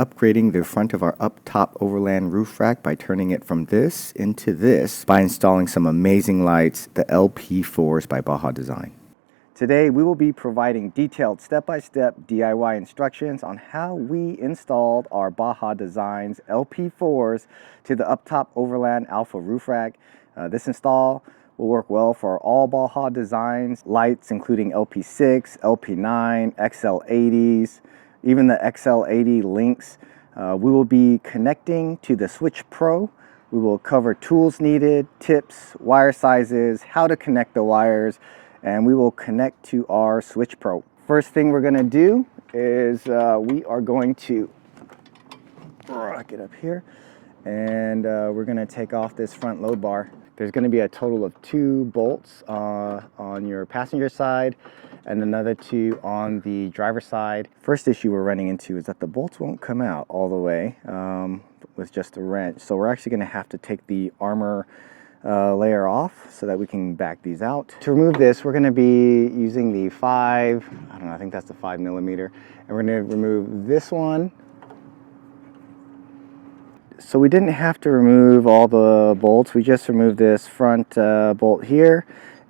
upgrading the front of our Uptop Overland roof rack by turning it from this into this by installing some amazing lights, the LP4s by Baja Design. Today we will be providing detailed step-by-step DIY instructions on how we installed our Baja Designs LP4s to the Uptop Overland Alpha roof rack. This install will work well for all Baja Designs lights, including LP6, LP9, XL80s, even the XL80 links. We will be connecting to the Switch Pro. We will cover tools needed, tips, wire sizes, how to connect the wires, and we will connect to our Switch Pro. First thing we're gonna do is we are going to get up here, and we're gonna take off this front load bar. There's going to be a total of 2 bolts on your passenger side and another 2 on the driver's side. First issue we're running into is that the bolts won't come out all the way with just a wrench. So we're actually going to have to take the armor layer off so that we can back these out. To remove this, we're going to be using the I think that's the 5mm. And we're going to remove this one. So we didn't have to remove all the bolts, we just removed this front bolt here,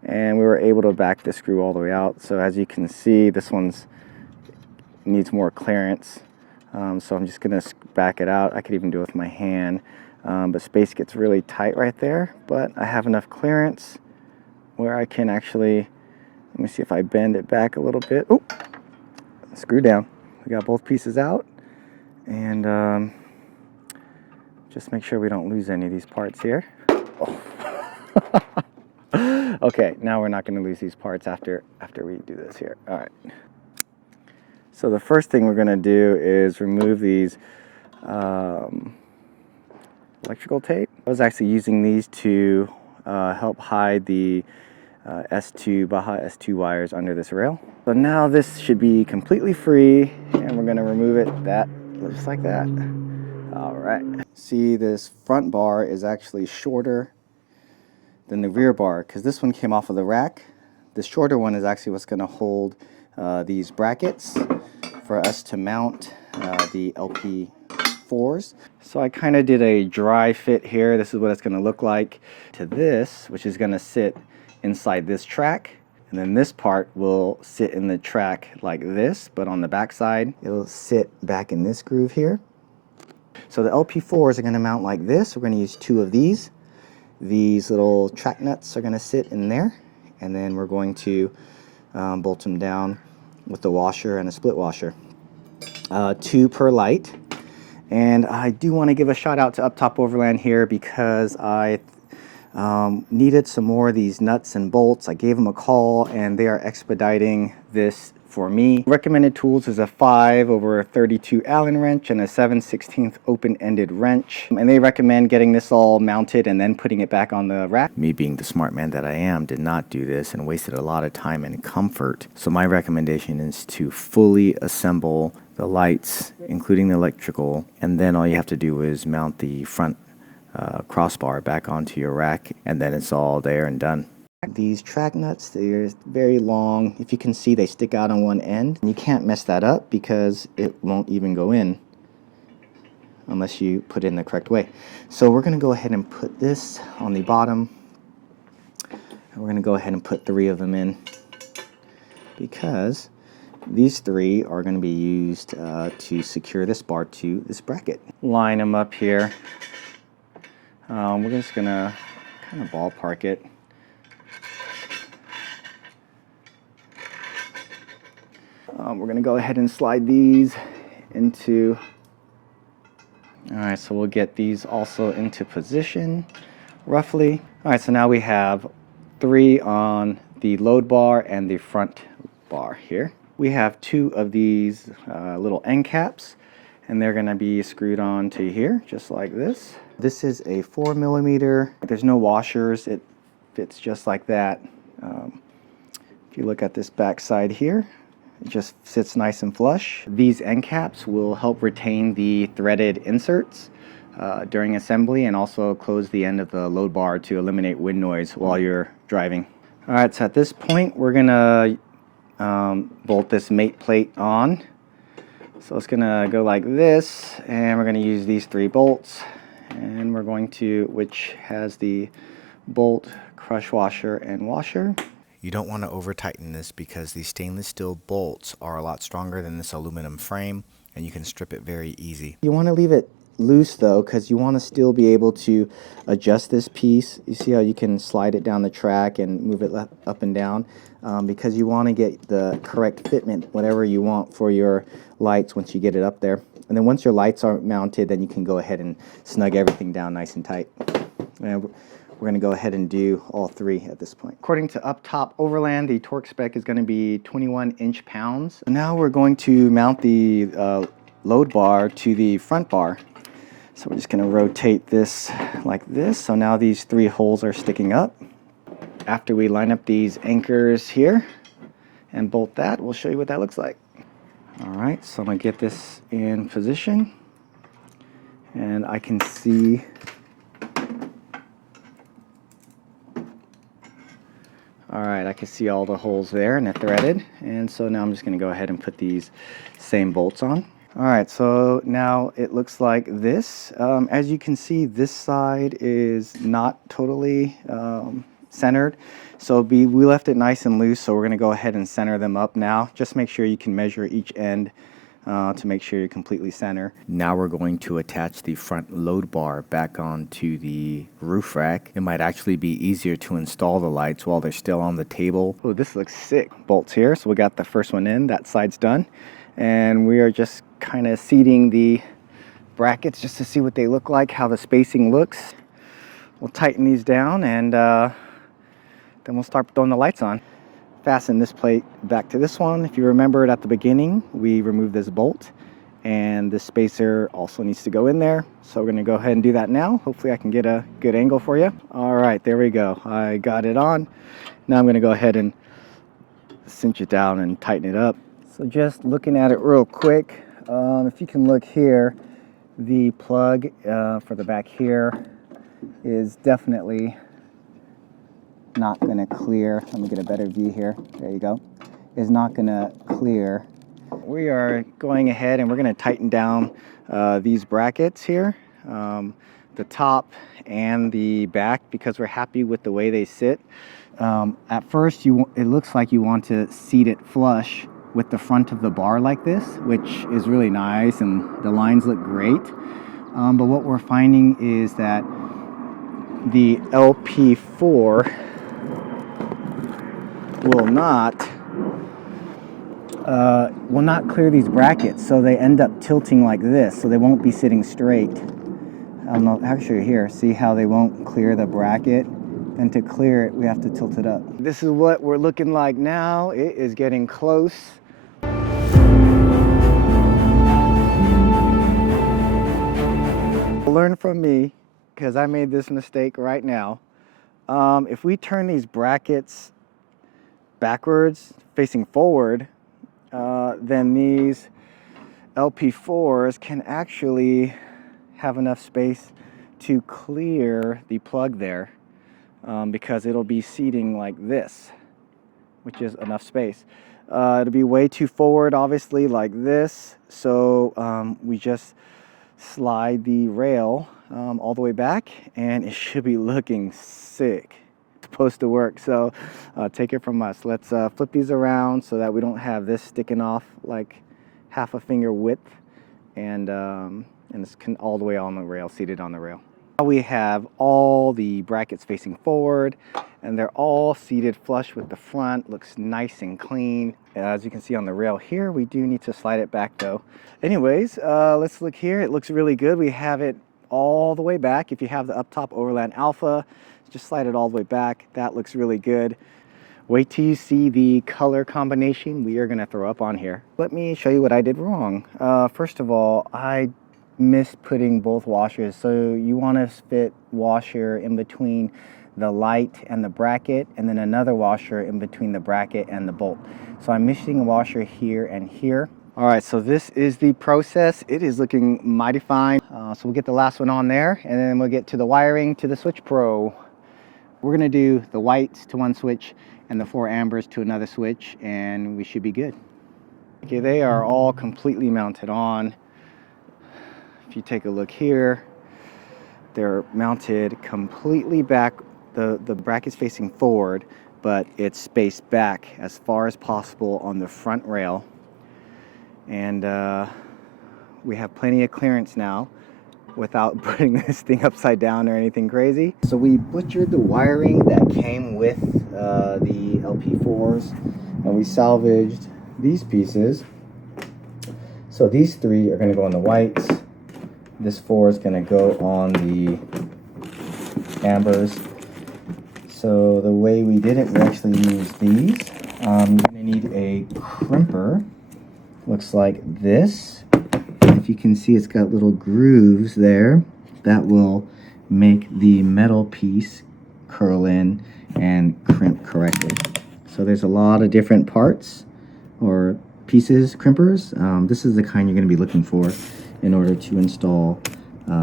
and we were able to back the screw all the way out. So as you can see, this one's needs more clearance, so I'm just going to back it out. I could even do it with my hand, but space gets really tight right there, but I have enough clearance where I can actually, let me see if I bend it back a little bit. Oh, screw down. We got both pieces out, and just make sure we don't lose any of these parts here. Oh. Okay, now we're not going to lose these parts after we do this here. All right. So the first thing we're going to do is remove these electrical tape. I was actually using these to help hide the Baja S2 wires under this rail. So now this should be completely free, and we're going to remove it just like that. All right. See, this front bar is actually shorter than the rear bar because this one came off of the rack. The shorter one is actually what's going to hold these brackets for us to mount the LP4s. So I kind of did a dry fit here. This is what it's going to look like to this, which is going to sit inside this track. And then this part will sit in the track like this, but on the back side, it'll sit back in this groove here. So the LP4s are going to mount like this. We're going to use 2 of these. These little track nuts are going to sit in there, and then we're going to bolt them down with the washer and a split washer. 2 per light. And I do want to give a shout out to Uptop Overland here because I needed some more of these nuts and bolts. I gave them a call, and they are expediting this for me. Recommended tools is a 5/32 Allen wrench and a 7/16 open-ended wrench. And they recommend getting this all mounted and then putting it back on the rack. Me, being the smart man that I am, did not do this and wasted a lot of time and comfort. So my recommendation is to fully assemble the lights, including the electrical, and then all you have to do is mount the front crossbar back onto your rack, and then it's all there and done. These track nuts, they're very long. If you can see, they stick out on one end. You can't mess that up because it won't even go in unless you put it in the correct way. So we're going to go ahead and put this on the bottom. And we're going to go ahead and put 3 of them in because these 3 are going to be used to secure this bar to this bracket. Line them up here. We're just going to kind of ballpark it. We're going to go ahead and slide these into, alright, so we'll get these also into position roughly. Alright, so now we have 3 on the load bar and the front bar here. We have 2 of these little end caps, and they're going to be screwed on to here just like this. This is a 4mm. There's no washers, it fits just like that. If you look at this back side here, it just sits nice and flush. These end caps will help retain the threaded inserts during assembly, and also close the end of the load bar to eliminate wind noise while you're driving. Alright, so at this point we're gonna bolt this mate plate on So it's gonna go like this, and we're gonna use these 3 bolts, and we're going to, which has the bolt, crush washer, and washer. You don't want to over tighten this because these stainless steel bolts are a lot stronger than this aluminum frame, and you can strip it very easy. You want to leave it loose though, because you want to still be able to adjust this piece. You see how you can slide it down the track and move it up and down, because you want to get the correct fitment, whatever you want for your lights once you get it up there. And then once your lights are mounted, then you can go ahead and snug everything down nice and tight. And we're going to go ahead and do all 3 at this point. According to Uptop Overland, the torque spec is going to be 21 inch-pounds. Now we're going to mount the load bar to the front bar. So we're just going to rotate this like this. So now these 3 holes are sticking up. After we line up these anchors here and bolt that, we'll show you what that looks like. All right, so I'm going to get this in position, and I can see I can see all the holes there, and they're threaded. And so now I'm just going to go ahead and put these same bolts on. All right, so now it looks like this. As you can see, this side is not totally centered. So we left it nice and loose, so we're going to go ahead and center them up now. Just make sure you can measure each end to make sure you're completely center. Now we're going to attach the front load bar back onto the roof rack. It might actually be easier to install the lights while they're still on the table. Oh, this looks sick. Bolts here, so we got the first one in, that side's done. And we are just kind of seating the brackets just to see what they look like, how the spacing looks. We'll tighten these down, and then we'll start throwing the lights on. Fasten this plate back to this one. If you remember it at the beginning, we removed this bolt, and this spacer also needs to go in there. So we're going to go ahead and do that now. Hopefully I can get a good angle for you. All right, there we go. I got it on. Now I'm going to go ahead and cinch it down and tighten it up. So just looking at it real quick, if you can look here, the plug for the back here is definitely not going to clear. Let me get a better view here. There you go. Is not going to clear. We are going ahead and we're going to tighten down these brackets here, the top and the back, because we're happy with the way they sit. At first, it looks like you want to seat it flush with the front of the bar like this, which is really nice, and the lines look great. But what we're finding is that the LP4 will not clear these brackets, so they end up tilting like this, so they won't be sitting straight. I don't know, actually here, see how they won't clear the bracket? And to clear it, we have to tilt it up. This is what we're looking like now. It is getting close. Learn from me, because I made this mistake right now. If we turn these brackets backwards, facing forward, then these LP4s can actually have enough space to clear the plug there, because it'll be seating like this, which is enough space. It'll be way too forward, obviously, like this, so we just slide the rail all the way back, and it should be looking sick. Supposed to work. So take it from us. Let's flip these around so that we don't have this sticking off like half a finger width, and it's all the way on the rail, seated on the rail. Now we have all the brackets facing forward, and they're all seated flush with the front. Looks nice and clean. As you can see on the rail here, we do need to slide it back though. Anyways, let's look here. It looks really good. We have it all the way back. If you have the Uptop Overland Alpha, just slide it all the way back. That looks really good. Wait till you see the color combination we are going to throw up on here. Let me show you what I did wrong. First of all, I missed putting both washers. So you want to fit washer in between the light and the bracket, and then another washer in between the bracket and the bolt. So I'm missing a washer here and here. All right, so this is the process. It is looking mighty fine. So we'll get the last one on there, and then we'll get to the wiring to the Switch Pro. We're gonna do the whites to one switch and the 4 ambers to another switch, and we should be good. Okay, they are all completely mounted on. If you take a look here, they're mounted completely back. The bracket's facing forward, but it's spaced back as far as possible on the front rail. And we have plenty of clearance now without putting this thing upside down or anything crazy. So we butchered the wiring that came with the LP4s, and we salvaged these pieces. So these three are going to go on the whites. This 4 is going to go on the ambers. So the way we did it, we actually used these. You're going to need a crimper. Looks like this. If you can see, it's got little grooves there that will make the metal piece curl in and crimp correctly. So there's a lot of different parts or pieces, crimpers. This is the kind you're going to be looking for in order to install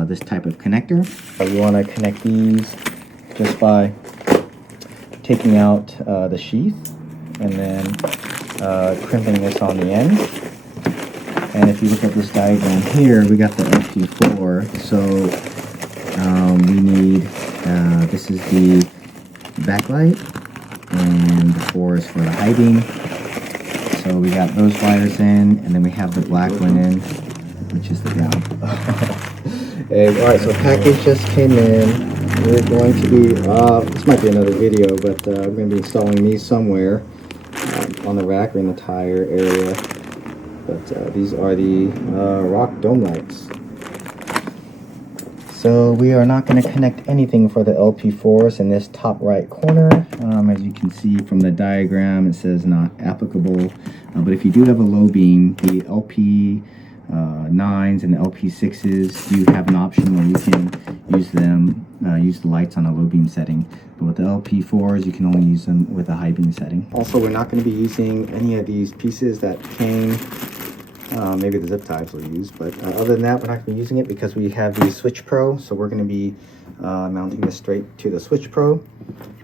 this type of connector. You want to connect these just by taking out the sheath and then crimping this on the end. And if you look at this diagram here, we got the LP4. So we need, this is the backlight, and the 4 is for the high beam. So we got those wires in, and then we have the black one in, which is the ground. Alright, so package just came in. We're going to be, this might be another video, but we're going to be installing these somewhere on the rack or in the tire area. But these are the rock dome lights. So we are not going to connect anything for the LP4s in this top right corner. As you can see from the diagram, it says not applicable. But if you do have a low beam, the LP9s and the LP6s do have an option where you can use them, use the lights on a low beam setting. But with the LP4s, you can only use them with a high beam setting. Also, we're not going to be using any of these pieces that came. Maybe the zip ties we'll use, but other than that, we're not going to be using it because we have the Switch Pro. So we're going to be mounting this straight to the Switch Pro.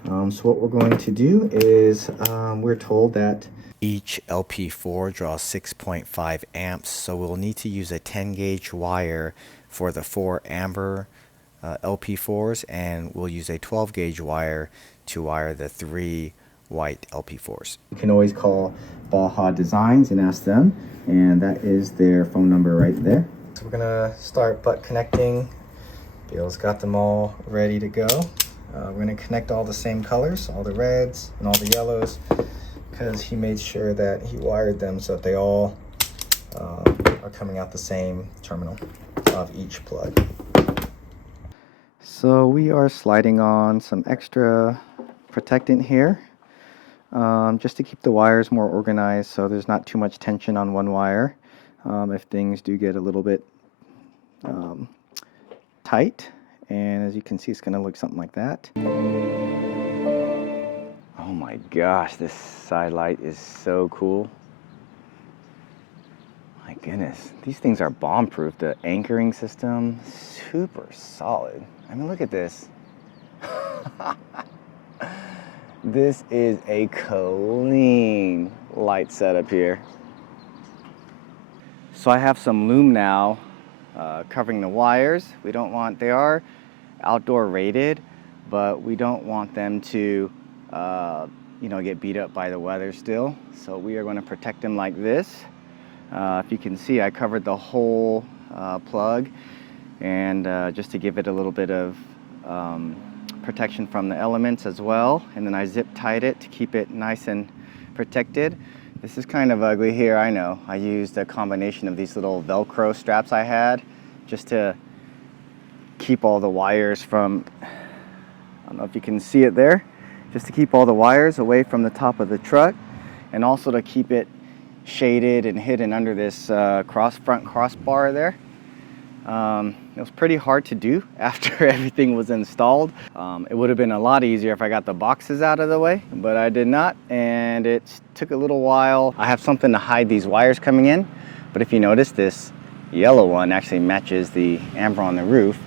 So what we're going to do is we're told that each LP4 draws 6.5 amps, so we'll need to use a 10 gauge wire for the 4 amber LP4s, and we'll use a 12 gauge wire to wire the 3 white LP4s. You can always call Baja Designs and ask them, and that is their phone number right there. So we're gonna start butt connecting. Bill's got them all ready to go. We're gonna connect all the same colors, all the reds and all the yellows, because he made sure that he wired them so that they all are coming out the same terminal of each plug. So we are sliding on some extra protectant here, just to keep the wires more organized so there's not too much tension on one wire if things do get a little bit tight. And as you can see, it's going to look something like that. Oh my gosh, this side light is so cool. My goodness, these things are bomb-proof. The anchoring system, super solid. I mean, look at this. This is a clean light setup here. So I have some loom now covering the wires. We don't want, they are outdoor rated, but we don't want them to you know, get beat up by the weather still. So we are going to protect them like this. If you can see, I covered the whole plug, and just to give it a little bit of protection from the elements as well. And then I zip tied it to keep it nice and protected. This is kind of ugly here, I know. I used a combination of these little Velcro straps I had just to keep all the wires from, I don't know if you can see it there, just to keep all the wires away from the top of the truck, and also to keep it shaded and hidden under this front crossbar there. It was pretty hard to do after everything was installed. It would have been a lot easier if I got the boxes out of the way, but I did not, and it took a little while. I have something to hide these wires coming in, but if you notice, this yellow one actually matches the amber on the roof.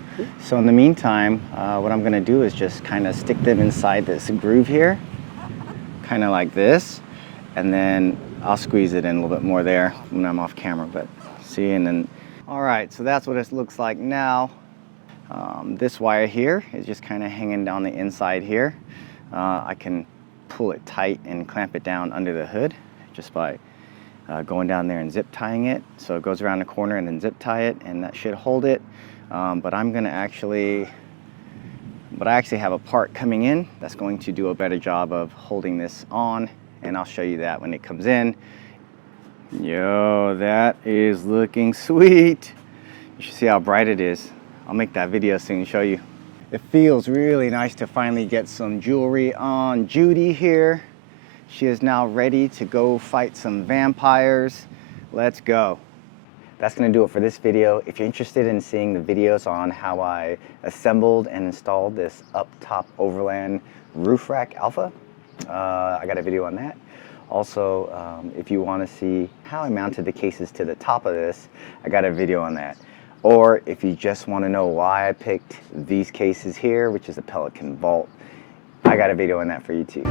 So in the meantime, what I'm gonna do is just kind of stick them inside this groove here, kind of like this, and then I'll squeeze it in a little bit more there when I'm off camera, but see, and then, all right, so that's what it looks like now. This wire here is just kind of hanging down the inside here. I can pull it tight and clamp it down under the hood just by going down there and zip tying it. So it goes around the corner and then zip tie it, and that should hold it. But I actually have a part coming in that's going to do a better job of holding this on, and I'll show you that when it comes in. Yo, that is looking sweet. You should see how bright it is. I'll make that video soon and show you. It feels really nice to finally get some jewelry on Judy here. She is now ready to go fight some vampires. Let's go. That's gonna do it for this video. If you're interested in seeing the videos on how I assembled and installed this Uptop Overland roof rack alpha, I got a video on that. Also, if you want to see how I mounted the cases to the top of this, I got a video on that. Or if you just want to know why I picked these cases here, which is a Pelican Vault, I got a video on that for you too.